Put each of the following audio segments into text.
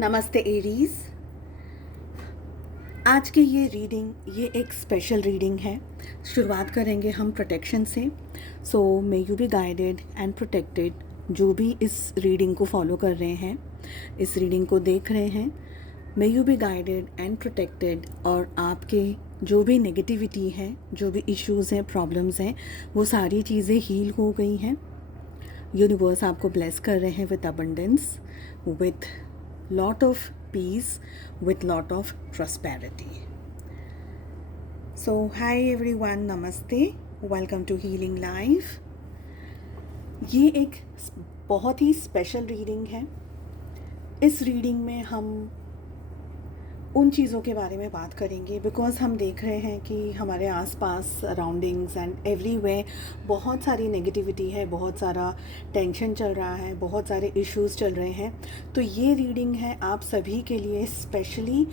नमस्ते एरीज। आज की ये एक स्पेशल रीडिंग है। शुरुआत करेंगे हम प्रोटेक्शन से। So may you be guided and protected. जो भी इस रीडिंग को फॉलो कर रहे हैं, इस रीडिंग को देख रहे हैं, मे you be guided and protected. और आपके जो भी नेगेटिविटी है, जो भी इश्यूज़ हैं, प्रॉब्लम्स हैं, वो सारी चीज़ें हील हो गई हैं। यूनिवर्स आपको ब्लेस कर रहे हैं with abundance, with lot of peace, with lot of prosperity. So hi everyone, namaste, welcome to Healing Life. ये एक बहुत ही स्पेशल रीडिंग है। इस रीडिंग में हम उन चीज़ों के बारे में बात करेंगे बिकॉज़ हम देख रहे हैं कि हमारे आसपास सराउंडिंग्स एंड एवरीवेयर बहुत सारी नेगेटिविटी है, बहुत सारा टेंशन चल रहा है, बहुत सारे इश्यूज़ चल रहे हैं। तो ये रीडिंग है आप सभी के लिए स्पेशली।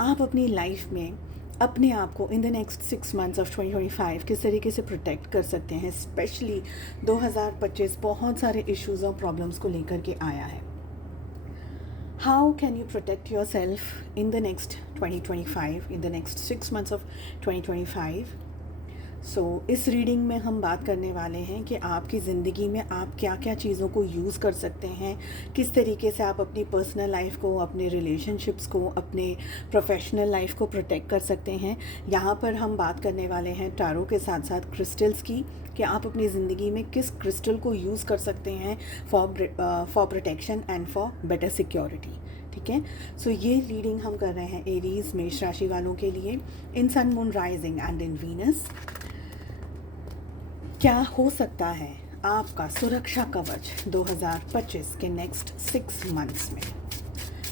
आप अपनी लाइफ में अपने आप को in the next 6 months of 2025 किस तरीके से प्रोटेक्ट कर सकते हैं। स्पेशली 2025 बहुत सारे इश्यूज़ और प्रॉब्लम्स को लेकर के आया है। How can you protect yourself in the next 2025, in the next 6 months of 2025? सो इस रीडिंग में हम बात करने वाले हैं कि आपकी ज़िंदगी में आप क्या क्या चीज़ों को यूज़ कर सकते हैं, किस तरीके से आप अपनी पर्सनल लाइफ को, अपने रिलेशनशिप्स को, अपने प्रोफेशनल लाइफ को प्रोटेक्ट कर सकते हैं। यहाँ पर हम बात करने वाले हैं टैरो के साथ साथ क्रिस्टल्स की, कि आप अपनी ज़िंदगी में किस क्रिस्टल को यूज़ कर सकते हैं for protection and for better security. ठीक है। सो ये रीडिंग हम कर रहे हैं एरीज मेष राशि वालों के लिए, in sun, moon, rising and in Venus. क्या हो सकता है आपका सुरक्षा कवच 2025 के नेक्स्ट 6 months में?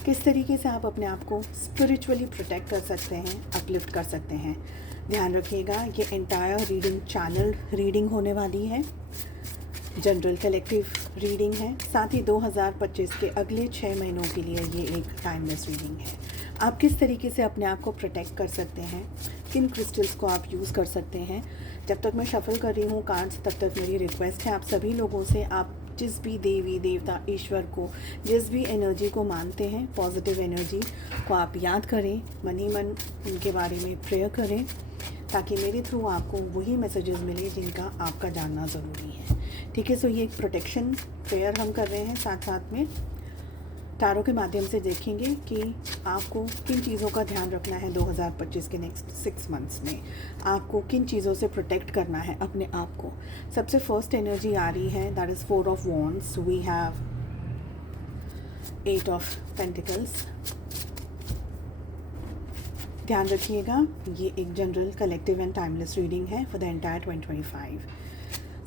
किस तरीके से आप अपने आप को स्पिरिचुअली प्रोटेक्ट कर सकते हैं, अपलिफ्ट कर सकते हैं? ध्यान रखिएगा, ये एंटायर रीडिंग चैनल रीडिंग होने वाली है, जनरल कलेक्टिव रीडिंग है। साथ ही 2025 के अगले 6 महीनों के लिए ये एक टाइमलेस रीडिंग है। आप किस तरीके से अपने आप को प्रोटेक्ट कर सकते हैं, किन क्रिस्टल्स को आप यूज़ कर सकते हैं। जब तक मैं शफल कर रही हूँ कार्ड्स, तब तक मेरी रिक्वेस्ट है आप सभी लोगों से, आप जिस भी देवी देवता ईश्वर को, जिस भी एनर्जी को मानते हैं, पॉजिटिव एनर्जी को आप याद करें, मन ही मन उनके बारे में प्रेयर करें, ताकि मेरे थ्रू आपको वही मैसेजेस मिले जिनका आपका जानना ज़रूरी है। ठीक है। सो ये एक प्रोटेक्शन प्रेयर हम कर रहे हैं, साथ साथ में टैरो के माध्यम से देखेंगे कि आपको किन चीज़ों का ध्यान रखना है 2025 के नेक्स्ट 6 months में। आपको किन चीज़ों से प्रोटेक्ट करना है अपने आप को। सबसे फर्स्ट एनर्जी आ रही है, that is 4 of Wands। We have 8 of Pentacles। ध्यान रखिएगा, ये एक general collective and timeless reading है फॉर द एंटायर 2025।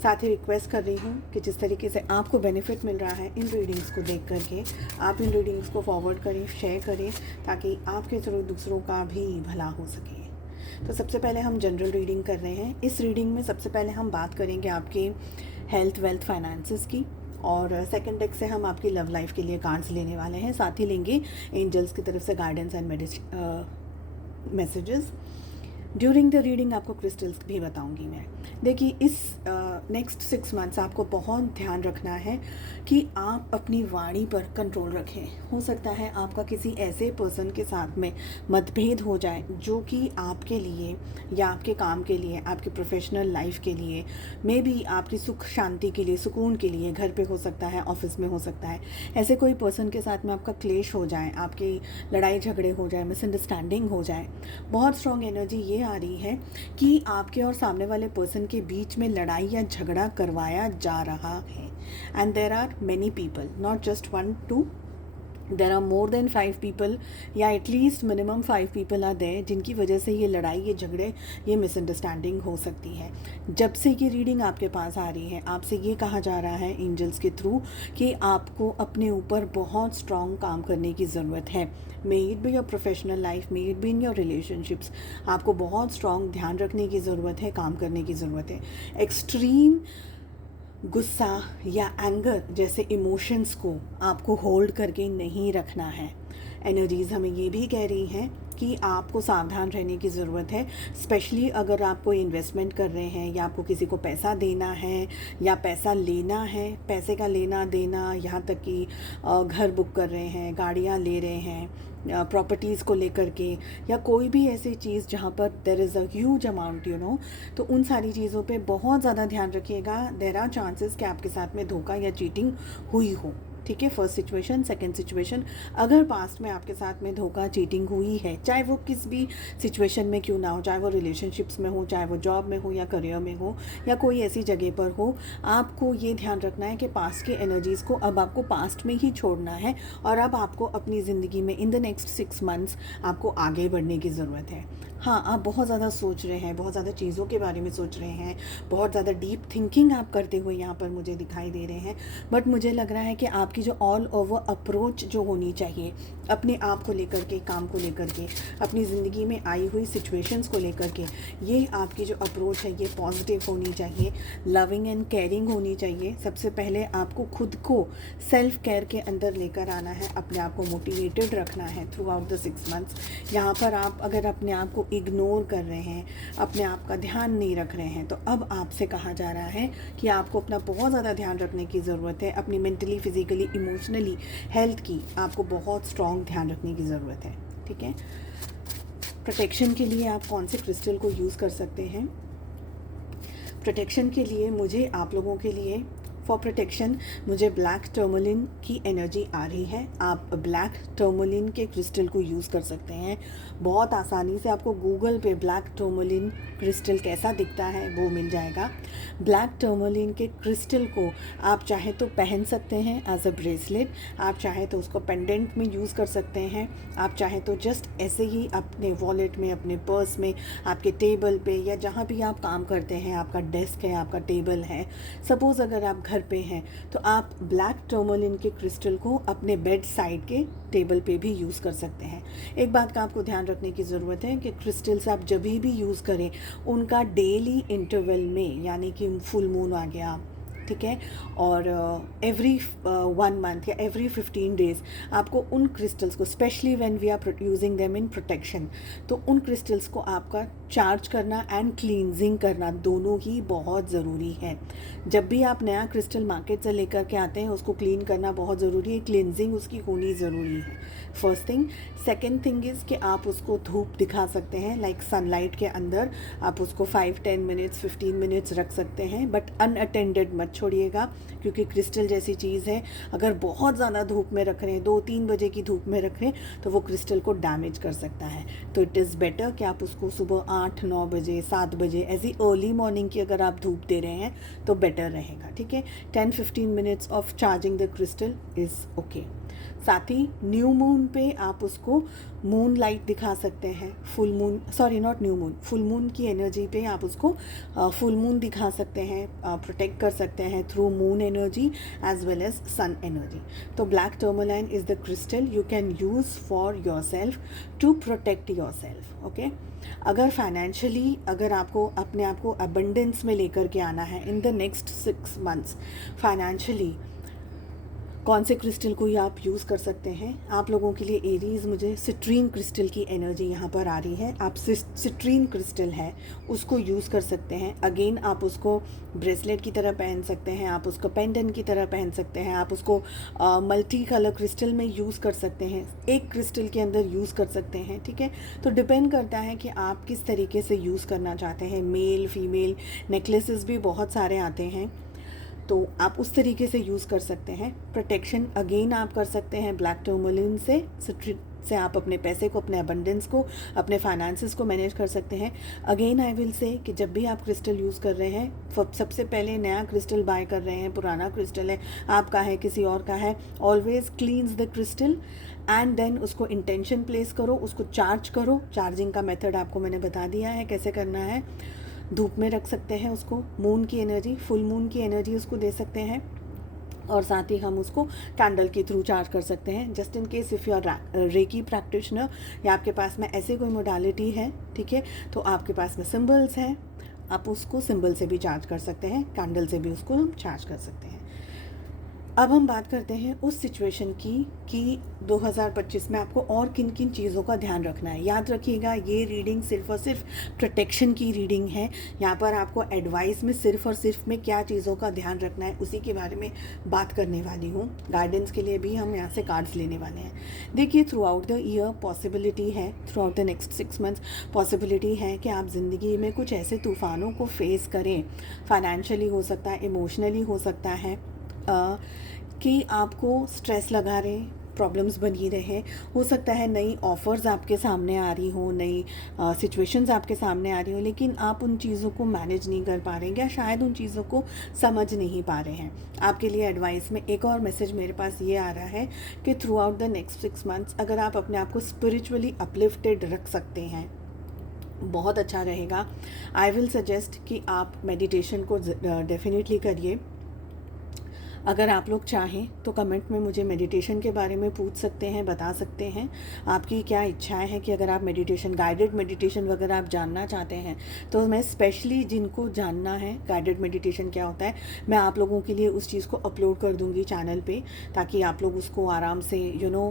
साथ ही रिक्वेस्ट कर रही हूँ कि जिस तरीके से आपको बेनिफिट मिल रहा है इन रीडिंग्स को देख करके, आप इन रीडिंग्स को फॉरवर्ड करें, शेयर करें, ताकि आपके थ्रू दूसरों का भी भला हो सके। तो सबसे पहले हम जनरल रीडिंग कर रहे हैं। इस रीडिंग में सबसे पहले हम बात करेंगे आपके हेल्थ, वेल्थ, फाइनेंसेस की, और सेकंड डेक से हम आपकी लव लाइफ के लिए कार्ड्स लेने वाले हैं। साथ ही लेंगे एंजल्स की तरफ से guidance and messages. During the reading आपको क्रिस्टल्स भी बताऊंगी मैं। देखिए, इस नेक्स्ट 6 months आपको बहुत ध्यान रखना है कि आप अपनी वाणी पर कंट्रोल रखें। हो सकता है आपका किसी ऐसे पर्सन के साथ में मतभेद हो जाए जो कि आपके लिए या आपके काम के लिए, आपके प्रोफेशनल लाइफ के लिए, मे बी आपकी सुख शांति के लिए, सुकून के लिए, घर पे हो सकता है, ऑफिस में हो सकता है, ऐसे कोई पर्सन के साथ में आपका क्लेश हो जाए, आपकी लड़ाई झगड़े हो जाए, मिसअंडरस्टैंडिंग हो जाए। बहुत स्ट्रॉन्ग एनर्जी ये आ रही है कि आपके और सामने वाले पर्सन के बीच में लड़ाई या झगड़ा करवाया जा रहा है। And there are many people, not just 1-2, there are more than 5 people, या at least minimum 5 people are there, जिनकी वजह से ये लड़ाई, ये झगड़े, ये मिसअंडरस्टैंडिंग हो सकती है। जब से ये रीडिंग आपके पास आ रही है, आपसे ये कहा जा रहा है एंजल्स के थ्रू कि आपको अपने ऊपर बहुत स्ट्रॉन्ग काम करने की ज़रूरत है। May it be your professional life, may it be in your relationships, आपको बहुत स्ट्रॉन्ग ध्यान रखने की ज़रूरत है, काम करने की ज़रूरत है। एक्सट्रीम गुस्सा या एंगर जैसे इमोशंस को आपको होल्ड करके नहीं रखना है। एनर्जीज़ हमें ये भी कह रही हैं कि आपको सावधान रहने की ज़रूरत है, स्पेशली अगर आप कोई इन्वेस्टमेंट कर रहे हैं या आपको किसी को पैसा देना है या पैसा लेना है, पैसे का लेना देना, यहाँ तक कि घर बुक कर रहे हैं, गाड़ियाँ ले रहे हैं, प्रॉपर्टीज़ को लेकर के, या कोई भी ऐसी चीज़ जहाँ पर there is a huge amount तो उन सारी चीज़ों पे बहुत ज़्यादा ध्यान रखिएगा। देर आर चांसेस कि आपके साथ में धोखा या चीटिंग हुई हो, ठीक है। First situation. सेकंड सिचुएशन, अगर पास्ट में आपके साथ में धोखा चीटिंग हुई है, चाहे वो किस भी सिचुएशन में क्यों ना हो, चाहे वो रिलेशनशिप्स में हो, चाहे वो जॉब में हो या करियर में हो या कोई ऐसी जगह पर हो, आपको ये ध्यान रखना है कि पास्ट के एनर्जीज़ को अब आपको पास्ट में ही छोड़ना है और अब आपको अपनी ज़िंदगी में इन द नेक्स्ट 6 मंथ्स आपको आगे बढ़ने की ज़रूरत है। हाँ, आप बहुत ज़्यादा सोच रहे हैं, बहुत ज़्यादा चीज़ों के बारे में सोच रहे हैं, बहुत ज़्यादा डीप थिंकिंग आप करते हुए यहाँ पर मुझे दिखाई दे रहे हैं, बट मुझे लग रहा है कि आपकी जो ऑल ओवर अप्रोच जो होनी चाहिए अपने आप को लेकर के, काम को लेकर के, अपनी ज़िंदगी में आई हुई सिचुएशंस को लेकर के, ये आपकी जो अप्रोच है ये पॉजिटिव होनी चाहिए, लविंग एंड केयरिंग होनी चाहिए। सबसे पहले आपको खुद को सेल्फ केयर के अंदर लेकर आना है, अपने आप को मोटिवेटेड रखना है थ्रू आउट द 6 मंथ्स। यहाँ पर आप अगर अपने आप को इग्नोर कर रहे हैं, अपने आप का ध्यान नहीं रख रहे हैं, तो अब आपसे कहा जा रहा है कि आपको अपना बहुत ज़्यादा ध्यान रखने की ज़रूरत है। अपनी मेंटली, फिजिकली, इमोशनली हेल्थ की आपको बहुत स्ट्रॉन्ग ध्यान रखने की ज़रूरत है, ठीक है। प्रोटेक्शन के लिए आप कौन से क्रिस्टल को यूज़ कर सकते हैं? प्रोटेक्शन के लिए मुझे आप लोगों के लिए फॉर प्रोटेक्शन मुझे ब्लैक टर्मोलिन की एनर्जी आ रही है। आप ब्लैक टर्मोलिन के क्रिस्टल को यूज़ कर सकते हैं बहुत आसानी से। आपको गूगल पे ब्लैक टर्मोलिन क्रिस्टल कैसा दिखता है वो मिल जाएगा। ब्लैक टर्मोलिन के क्रिस्टल को आप चाहे तो पहन सकते हैं एज अ ब्रेसलेट, आप चाहे तो उसको पेंडेंट में यूज़ कर सकते हैं, आप चाहे तो जस्ट ऐसे ही अपने वॉलेट में, अपने पर्स में, आपके टेबल पे या जहाँ भी आप काम करते हैं, आपका डेस्क है, आपका टेबल है, सपोज़ अगर आप घर पे हैं तो आप ब्लैक टर्मोलिन के क्रिस्टल को अपने बेड साइड के टेबल पे भी यूज़ कर सकते हैं। एक बात का आपको ध्यान रखने की ज़रूरत है कि क्रिस्टल्स आप जब भी यूज़ करें उनका डेली इंटरवल में, यानी कि फुल मून आ गया, ठीक है, और एवरी 1 मंथ या एवरी 15 डेज़ आपको उन क्रिस्टल्स को, specially when we are using them in protection, तो उन क्रिस्टल्स को आपका चार्ज करना एंड क्लींजिंग करना दोनों ही बहुत ज़रूरी है। जब भी आप नया क्रिस्टल मार्केट से लेकर के आते हैं उसको क्लीन करना बहुत ज़रूरी है, क्लींजिंग उसकी होनी ज़रूरी है, first thing. Second thing is कि आप उसको धूप दिखा सकते हैं, लाइक सनलाइट के अंदर आप उसको 5-10 मिनट्स 15 मिनट्स रख सकते हैं, बट अनअटेंडेड मत छोड़िएगा, क्योंकि क्रिस्टल जैसी चीज़ है, अगर बहुत ज़्यादा धूप में रख रहे हैं, 2-3 बजे की धूप में रख रहे हैं, तो वो क्रिस्टल को डैमेज कर सकता है। तो इट इज़ बेटर कि आप उसको सुबह 8-9 बजे, 7 बजे, ऐसी अर्ली मॉर्निंग की अगर आप धूप दे रहे हैं तो बेटर रहेगा, ठीक है। 10-15 minutes of charging the crystal is okay. साथ ही न्यू मून पे आप उसको मून लाइट दिखा सकते हैं, full moon, sorry not new moon, full moon की एनर्जी पे आप उसको फुल मून दिखा सकते हैं, प्रोटेक्ट कर सकते हैं through moon energy as well as sun energy. तो black tourmaline is the crystal you can use for your self to protect your self, okay. अगर फाइनेंशियली, अगर आपको अपने आप को अबंडेंस में लेकर के आना है in the next 6 months financially, कौन से क्रिस्टल को ही आप यूज़ कर सकते हैं? आप लोगों के लिए एरीज, मुझे सिट्रीन क्रिस्टल की एनर्जी यहाँ पर आ रही है। आप सिट्रीन क्रिस्टल है उसको यूज़ कर सकते हैं। अगेन आप उसको ब्रेसलेट की तरह पहन सकते हैं, आप उसको पेंडेंट की तरह पहन सकते हैं, आप उसको मल्टी कलर क्रिस्टल में यूज़ कर सकते हैं, एक क्रिस्टल के अंदर यूज़ कर सकते हैं, ठीक है। तो डिपेंड करता है कि आप किस तरीके से यूज़ करना चाहते हैं। मेल फीमेल नेकलेसेस भी बहुत सारे आते हैं, तो आप उस तरीके से यूज़ कर सकते हैं। प्रोटेक्शन अगेन आप कर सकते हैं ब्लैक टर्मोलिन से आप अपने पैसे को, अपने अबंडेंस को, अपने फाइनेंसेस को मैनेज कर सकते हैं। अगेन आई विल से कि जब भी आप क्रिस्टल यूज़ कर रहे हैं, सबसे पहले नया क्रिस्टल बाय कर रहे हैं, पुराना क्रिस्टल है, आपका है, किसी और का है, always cleanse the crystal and then उसको इंटेंशन प्लेस करो, उसको चार्ज करो। चार्जिंग का मेथड आपको मैंने बता दिया है कैसे करना है। धूप में रख सकते हैं उसको, मून की एनर्जी, फुल मून की एनर्जी उसको दे सकते हैं, और साथ ही हम उसको कैंडल के थ्रू चार्ज कर सकते हैं। Just in case if you are reiki practitioner या आपके पास में ऐसे कोई मोडालिटी है, ठीक है, तो आपके पास में सिंबल्स हैं, आप उसको सिंबल से भी चार्ज कर सकते हैं, कैंडल से भी उसको हम चार्ज कर सकते हैं। अब हम बात करते हैं उस सिचुएशन की कि 2025 में आपको और किन किन चीज़ों का ध्यान रखना है। याद रखिएगा, ये रीडिंग सिर्फ़ और सिर्फ प्रोटेक्शन की रीडिंग है। यहाँ पर आपको एडवाइस में सिर्फ़ और सिर्फ में क्या चीज़ों का ध्यान रखना है उसी के बारे में बात करने वाली हूँ। गाइडेंस के लिए भी हम यहाँ से कार्ड्स लेने वाले हैं। देखिए, throughout the year possibility है, throughout the next 6 months possibility है कि आप ज़िंदगी में कुछ ऐसे तूफ़ानों को फेस करें। फाइनेंशियली हो सकता है, इमोशनली हो सकता है, कि आपको स्ट्रेस लगा रहे, प्रॉब्लम्स बनी रहे। हो सकता है नई ऑफ़र्स आपके सामने आ रही हो, नई सिचुएशंस आपके सामने आ रही हो, लेकिन आप उन चीज़ों को मैनेज नहीं कर पा रहे हैं या शायद उन चीज़ों को समझ नहीं पा रहे हैं। आपके लिए एडवाइस में एक और मैसेज मेरे पास ये आ रहा है कि through out the next 6 months अगर आप अपने आप को स्पिरिचुअली अपलिफ्टेड रख सकते हैं, बहुत अच्छा रहेगा। आई विल सजेस्ट कि आप मेडिटेशन को डेफिनेटली करिए। अगर आप लोग चाहें तो कमेंट में मुझे मेडिटेशन के बारे में पूछ सकते हैं, बता सकते हैं आपकी क्या इच्छाएं हैं कि अगर आप मेडिटेशन, गाइडेड मेडिटेशन वगैरह आप जानना चाहते हैं तो मैं स्पेशली जिनको जानना है गाइडेड मेडिटेशन क्या होता है, मैं आप लोगों के लिए उस चीज़ को अपलोड कर दूँगी चैनल पे, ताकि आप लोग उसको आराम से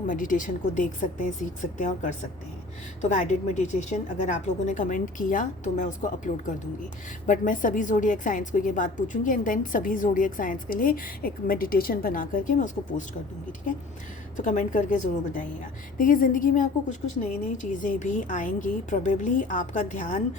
मेडिटेशन को देख सकते हैं, सीख सकते हैं और कर सकते हैं। तो गाइडेड मेडिटेशन अगर आप लोगों ने कमेंट किया तो मैं उसको अपलोड कर दूँगी। बट मैं सभी ज़ोडिएक साइंस को ये बात पूछूंगी एंड देन सभी ज़ोडिएक साइंस के लिए एक मेडिटेशन बना करके मैं उसको पोस्ट कर दूँगी, ठीक है। तो कमेंट करके ज़रूर बताइएगा। देखिए, ज़िंदगी में आपको कुछ कुछ नई नई चीज़ें भी आएंगी। प्रोबेबली आपका ध्यान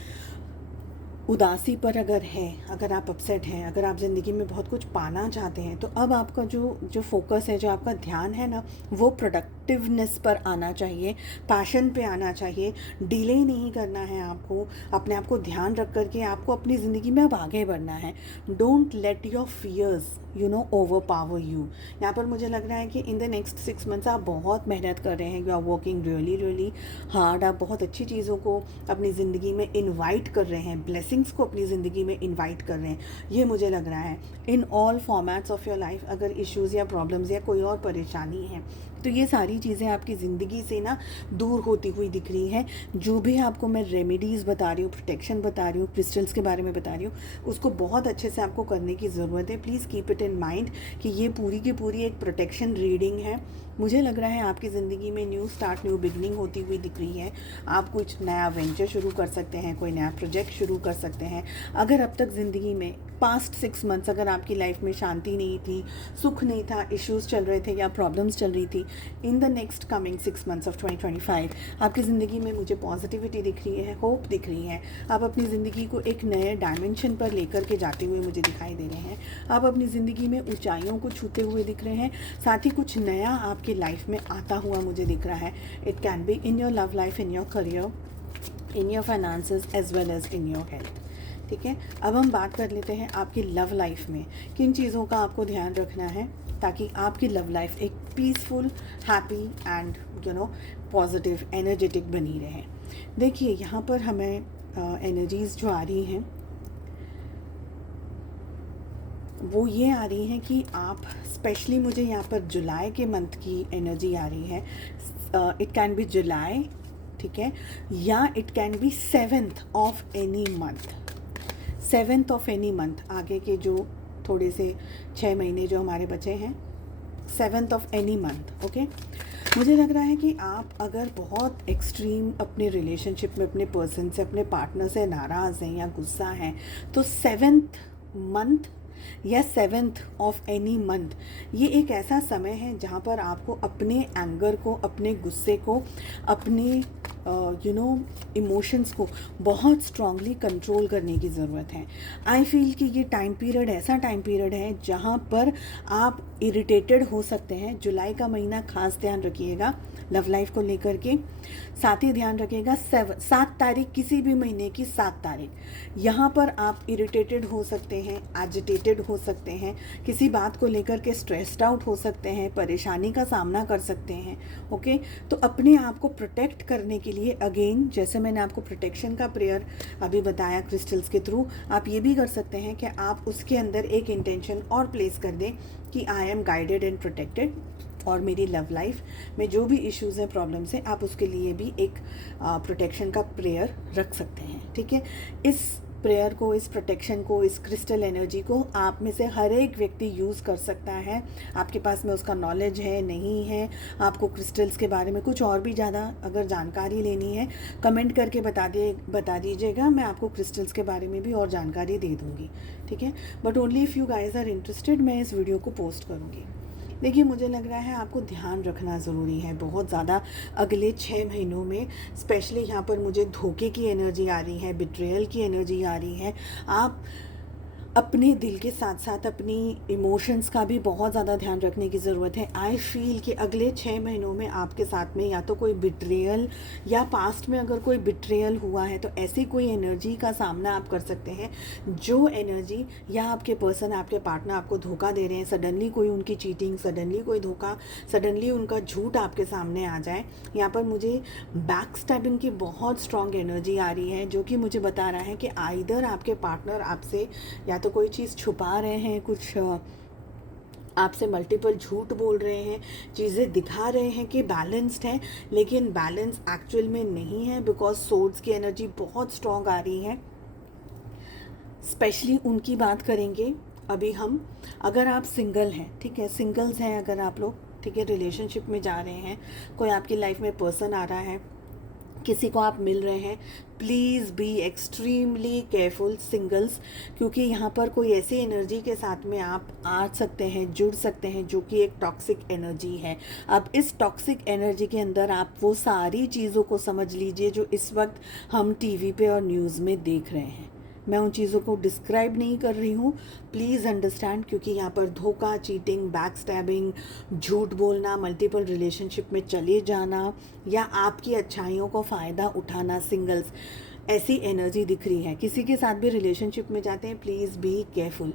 उदासी पर अगर है, अगर आप अपसेट हैं, अगर आप ज़िंदगी में बहुत कुछ पाना चाहते हैं, तो अब आपका जो फोकस है, जो आपका ध्यान है ना, वो प्रोडक्टिवनेस पर आना चाहिए, पैशन पे आना चाहिए। डिले नहीं करना है आपको, अपने आप को ध्यान रख करके आपको अपनी ज़िंदगी में अब आगे बढ़ना है। Don't let your fears overpower you. यहाँ पर मुझे लग रहा है कि इन द नेक्स्ट 6 मंथ्स आप बहुत मेहनत कर रहे हैं, you are working really hard. आप बहुत अच्छी चीज़ों को अपनी ज़िंदगी में इन्वाइट कर रहे हैं, ब्लेसिंग्स को अपनी ज़िंदगी में इन्वाइट कर रहे हैं, ये मुझे लग रहा है। In all formats of your life अगर इश्यूज़ या प्रॉब्लम्स या कोई और परेशानी है तो ये सारी चीज़ें आपकी ज़िंदगी से ना दूर होती हुई दिख रही हैं। जो भी आपको मैं रेमेडीज़ बता रही हूँ, प्रोटेक्शन बता रही हूँ, क्रिस्टल्स के बारे में बता रही हूँ, उसको बहुत अच्छे से आपको करने की ज़रूरत है। Please keep it in mind कि ये पूरी की पूरी एक प्रोटेक्शन रीडिंग है। मुझे लग रहा है आपकी ज़िंदगी में न्यू स्टार्ट, न्यू बिगनिंग होती हुई दिख रही है। आप कुछ नया वेंचर शुरू कर सकते हैं, कोई नया प्रोजेक्ट शुरू कर सकते हैं। अगर अब तक ज़िंदगी में पास्ट 6 मंथ्स अगर आपकी लाइफ में शांति नहीं थी, सुख नहीं था, इश्यूज़ चल रहे थे या प्रॉब्लम्स चल रही थी, in the next coming 6 months of 2025 आपकी ज़िंदगी में मुझे पॉजिटिविटी दिख रही है, होप दिख रही है। आप अपनी ज़िंदगी को एक नए डायमेंशन पर लेकर के जाते हुए मुझे दिखाई दे रहे हैं। आप अपनी ज़िंदगी में ऊंचाइयों को छूते हुए दिख रहे हैं, साथ ही कुछ नया आपकी लाइफ में आता हुआ मुझे दिख रहा है। It can be in your love life, in your career, in your finances as well as in your health, ठीक है। अब हम बात कर लेते हैं आपकी लव लाइफ में किन चीज़ों का आपको ध्यान रखना है ताकि आपकी लव लाइफ एक peaceful, happy and positive, energetic बनी रहे। देखिए, यहाँ पर हमें एनर्जीज़ जो आ रही हैं वो ये आ रही हैं कि आप स्पेशली, मुझे यहाँ पर जुलाई के मंथ की एनर्जी आ रही है। इट कैन बी जुलाई, ठीक है, या it can B 7th of any month, 7th of any month. आगे के जो थोड़े से 6 महीने जो हमारे बचे हैं, 7th of any month, okay. मुझे लग रहा है कि आप अगर बहुत एक्सट्रीम अपने रिलेशनशिप में अपने पर्सन से, अपने पार्टनर से नाराज़ हैं या गुस्सा हैं, तो 7th मंथ या 7th ऑफ एनी मंथ ये एक ऐसा समय है जहाँ पर आपको अपने एंगर को, अपने गुस्से को, अपने इमोशंस को बहुत स्ट्रांगली कंट्रोल करने की ज़रूरत है। आई फील कि ये टाइम पीरियड ऐसा टाइम पीरियड है जहाँ पर आप इरिटेटेड हो सकते हैं। जुलाई का महीना खास ध्यान रखिएगा लव लाइफ को लेकर के। साथ ही ध्यान रखिएगा 7 तारीख, किसी भी महीने की 7 तारीख, यहाँ पर आप इरिटेटेड हो सकते हैं, एजिटेटेड हो सकते हैं, किसी बात को लेकर के स्ट्रेस्ड आउट हो सकते हैं, परेशानी का सामना कर सकते हैं, ओके। तो अपने आप को प्रोटेक्ट करने के लिए अगेन, जैसे मैंने आपको प्रोटेक्शन का प्रेयर अभी बताया क्रिस्टल्स के थ्रू, आप ये भी कर सकते हैं कि आप उसके अंदर एक इंटेंशन और प्लेस कर दें कि I am guided and protected, और मेरी लव लाइफ में जो भी इश्यूज़ हैं, प्रॉब्लम्स हैं, आप उसके लिए भी एक प्रोटेक्शन का प्रेयर रख सकते हैं, ठीक है। इस प्रेयर को, इस प्रोटेक्शन को, इस क्रिस्टल एनर्जी को आप में से हर एक व्यक्ति यूज़ कर सकता है। आपके पास में उसका नॉलेज है, नहीं है, आपको क्रिस्टल्स के बारे में कुछ और भी ज़्यादा अगर जानकारी लेनी है, कमेंट करके बता दीजिएगा, मैं आपको क्रिस्टल्स के बारे में भी और जानकारी दे दूँगी, ठीक है। But only if you guys are interested मैं इस वीडियो को पोस्ट करूँगी। देखिए, मुझे लग रहा है आपको ध्यान रखना ज़रूरी है बहुत ज़्यादा अगले 6 महीनों में। स्पेशली यहाँ पर मुझे धोखे की एनर्जी आ रही है, बिट्रेयल की एनर्जी आ रही है। आप अपने दिल के साथ साथ अपनी इमोशंस का भी बहुत ज़्यादा ध्यान रखने की ज़रूरत है। आई फील कि अगले 6 महीनों में आपके साथ में या तो कोई बिट्रेयल, या पास्ट में अगर कोई बिट्रेयल हुआ है तो ऐसी कोई एनर्जी का सामना आप कर सकते हैं, जो एनर्जी या आपके पर्सन, आपके पार्टनर आपको धोखा दे रहे हैं, सडनली कोई उनकी चीटिंग, सडनली कोई धोखा, सडनली उनका झूठ आपके सामने आ जाए। यहाँ पर मुझे बैक स्टैबिंग की बहुत स्ट्रॉन्ग एनर्जी आ रही है, जो कि मुझे बता रहा है कि आइदर आपके पार्टनर आपसे या तो कोई चीज़ छुपा रहे हैं, कुछ आपसे मल्टीपल झूठ बोल रहे हैं, चीज़ें दिखा रहे हैं कि बैलेंस्ड है, लेकिन बैलेंस एक्चुअल में नहीं है, बिकॉज सोर्ड्स की एनर्जी बहुत स्ट्रॉन्ग आ रही है। स्पेशली उनकी बात करेंगे अभी हम। अगर आप सिंगल हैं, ठीक है, सिंगल्स हैं अगर आप लोग, ठीक है, रिलेशनशिप में जा रहे हैं, कोई आपकी लाइफ में पर्सन आ रहा है, किसी को आप मिल रहे हैं, please be extremely careful singles, क्योंकि यहाँ पर कोई ऐसी एनर्जी के साथ में आप आ सकते हैं, जुड़ सकते हैं, जो कि एक टॉक्सिक एनर्जी है। अब इस टॉक्सिक एनर्जी के अंदर आप वो सारी चीज़ों को समझ लीजिए जो इस वक्त हम टीवी पे और न्यूज़ में देख रहे हैं। मैं उन चीज़ों को डिस्क्राइब नहीं कर रही हूँ, प्लीज़ अंडरस्टैंड, क्योंकि यहाँ पर धोखा, चीटिंग, बैक स्टैबिंग, झूठ बोलना, मल्टीपल रिलेशनशिप में चले जाना, या आपकी अच्छाइयों को फ़ायदा उठाना, सिंगल्स, ऐसी एनर्जी दिख रही है। किसी के साथ भी रिलेशनशिप में जाते हैं, प्लीज़ बी केयरफुल।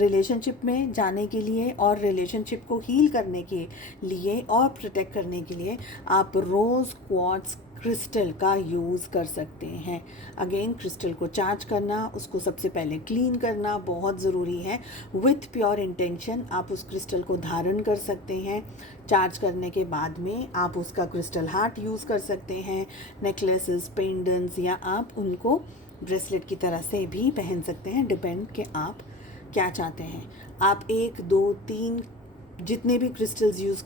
रिलेशनशिप में जाने के लिए और रिलेशनशिप को हील करने के लिए और प्रोटेक्ट करने के लिए आप रोज़ क्वार्ट्ज क्रिस्टल का यूज़ कर सकते हैं। अगेन, क्रिस्टल को चार्ज करना, उसको सबसे पहले क्लीन करना बहुत ज़रूरी है। विथ प्योर इंटेंशन आप उस क्रिस्टल को धारण कर सकते हैं। चार्ज करने के बाद में आप उसका क्रिस्टल हार्ट यूज़ कर सकते हैं, नेकलेसेस, पेंडेंट्स, या आप उनको ब्रेसलेट की तरह से भी पहन सकते हैं, डिपेंड कि आप क्या चाहते हैं। आप 1, 2, 3 जितने भी क्रिस्टल्स यूज़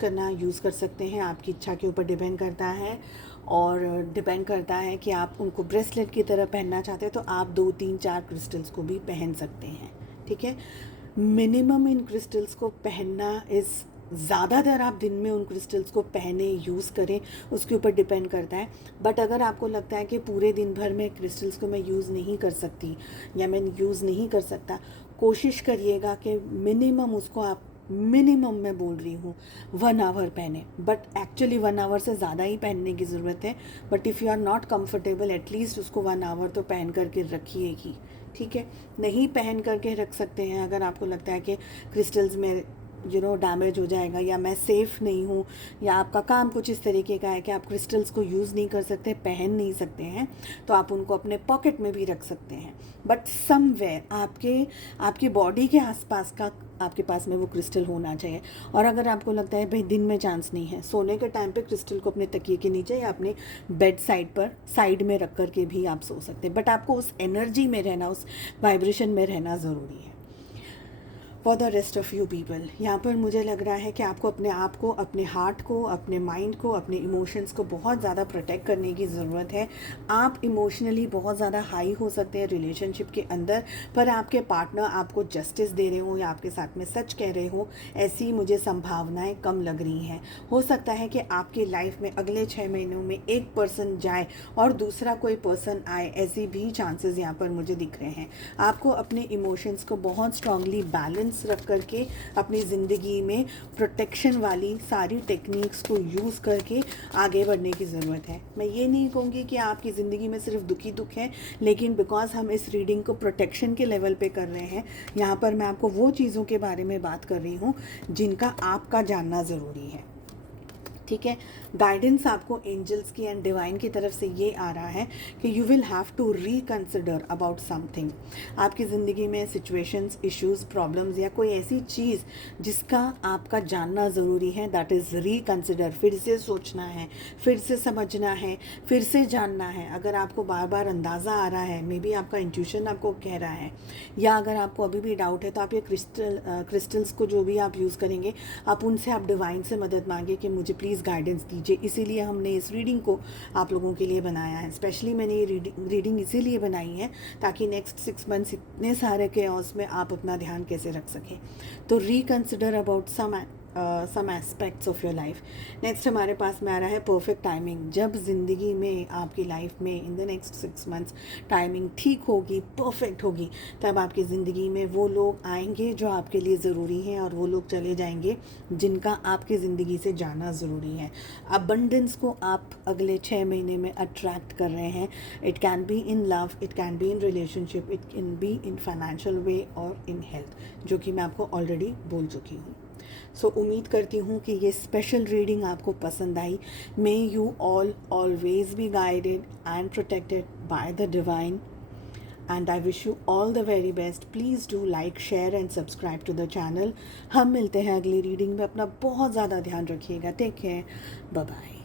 कर सकते हैं, आपकी इच्छा के ऊपर डिपेंड करता है, और डिपेंड करता है कि आप उनको ब्रेसलेट की तरह पहनना चाहते हैं तो आप 2, 3, 4 क्रिस्टल्स को भी पहन सकते हैं, ठीक है। मिनिमम इन क्रिस्टल्स को पहनना इज़, ज़्यादातर आप दिन में उन क्रिस्टल्स को पहने, यूज़ करें, उसके ऊपर डिपेंड करता है। बट अगर आपको लगता है कि पूरे दिन भर में क्रिस्टल्स को मैं यूज़ नहीं कर सकती या मैं यूज़ नहीं कर सकता, कोशिश करिएगा कि मिनिमम उसको आप, मिनिमम मैं बोल रही हूँ 1 आवर पहने, बट एक्चुअली 1 आवर से ज़्यादा ही पहनने की ज़रूरत है। But if you are not comfortable, at least उसको 1 आवर तो पहन करके रखिए ही, ठीक है। नहीं पहन करके रख सकते हैं अगर आपको लगता है कि क्रिस्टल्स में डैमेज हो जाएगा, या मैं सेफ़ नहीं हूँ, या आपका काम कुछ इस तरीके का है कि आप क्रिस्टल्स को यूज़ नहीं कर सकते, पहन नहीं सकते हैं, तो आप उनको अपने पॉकेट में भी रख सकते हैं। बट समवेयर आपकी बॉडी के आसपास का आपके पास में वो क्रिस्टल होना चाहिए। और अगर आपको लगता है भाई दिन में चांस नहीं है, सोने के टाइम पे क्रिस्टल को अपने तकिए के नीचे या अपने बेड साइड पर साइड में रख कर के भी आप सो सकते हैं। बट आपको उस एनर्जी में रहना, उस वाइब्रेशन में रहना ज़रूरी है। For the rest of you people, यहाँ पर मुझे लग रहा है कि आपको अपने आप को, अपने हार्ट को, अपने माइंड को, अपने इमोशंस को बहुत ज़्यादा प्रोटेक्ट करने की ज़रूरत है। आप इमोशनली बहुत ज़्यादा हाई हो सकते हैं रिलेशनशिप के अंदर, पर आपके पार्टनर आपको जस्टिस दे रहे हो या आपके साथ में सच कह रहे हो, ऐसी मुझे संभावनाएं कम लग रही हैं। हो सकता है कि आपकी लाइफ में अगले 6 महीनों में एक पर्सन जाए और दूसरा कोई पर्सन आए, ऐसी भी चांसेस यहाँ पर मुझे दिख रहे हैं। आपको अपने इमोशंस को बहुत स्ट्रांगली बैलेंस रख करके अपनी ज़िंदगी में प्रोटेक्शन वाली सारी टेक्निक्स को यूज़ करके आगे बढ़ने की ज़रूरत है। मैं ये नहीं कहूँगी कि आपकी ज़िंदगी में सिर्फ दुखी दुख है, लेकिन बिकॉज हम इस रीडिंग को प्रोटेक्शन के लेवल पे कर रहे हैं, यहाँ पर मैं आपको वो चीज़ों के बारे में बात कर रही हूँ जिनका आपका जानना ज़रूरी है, ठीक है। गाइडेंस आपको एंजल्स की एंड डिवाइन की तरफ से ये आ रहा है कि you will have to reconsider about something. आपकी ज़िंदगी में सिचुएशंस, इश्यूज, प्रॉब्लम्स या कोई ऐसी चीज़ जिसका आपका जानना ज़रूरी है, दैट इज़ रिकंसिडर। फिर से सोचना है, फिर से समझना है, फिर से जानना है। अगर आपको बार बार अंदाज़ा आ रहा है, मे बी आपका इंट्यूशन आपको कह रहा है, या अगर आपको अभी भी डाउट है तो आप ये क्रिस्टल्स को जो भी आप यूज़ करेंगे, आप उनसे आप डिवाइन से मदद मांगे कि मुझे प्लीज़ गाइडेंस दीजिए। इसीलिए हमने इस रीडिंग को आप लोगों के लिए बनाया है। स्पेशली मैंने ये रीडिंग इसीलिए बनाई है ताकि नेक्स्ट 6 मंथ्स इतने सारे केओस में आप अपना ध्यान कैसे रख सकें। तो reconsider about some aspects of your life. Next हमारे पास में आ रहा है परफेक्ट टाइमिंग। जब ज़िंदगी में आपकी लाइफ में in the next 6 months timing ठीक होगी, परफेक्ट होगी, तब आपकी ज़िंदगी में वो लोग आएंगे जो आपके लिए ज़रूरी हैं, और वो लोग चले जाएंगे जिनका आपकी ज़िंदगी से जाना ज़रूरी है। अबंडेंस को आप अगले 6 महीने में अट्रैक्ट कर रहे हैं। It can be in love, it can be in relationship, it can be in financial way और इन हेल्थ, जो कि मैं आपको ऑलरेडी बोल चुकी हूँ। सो उम्मीद करती हूँ कि ये स्पेशल रीडिंग आपको पसंद आई। May you all always be guided and protected by the divine, and I wish you all the very best. Please do like, share and subscribe to the channel. हम मिलते हैं अगली रीडिंग में। अपना बहुत ज़्यादा ध्यान रखिएगा। Take care, bye bye.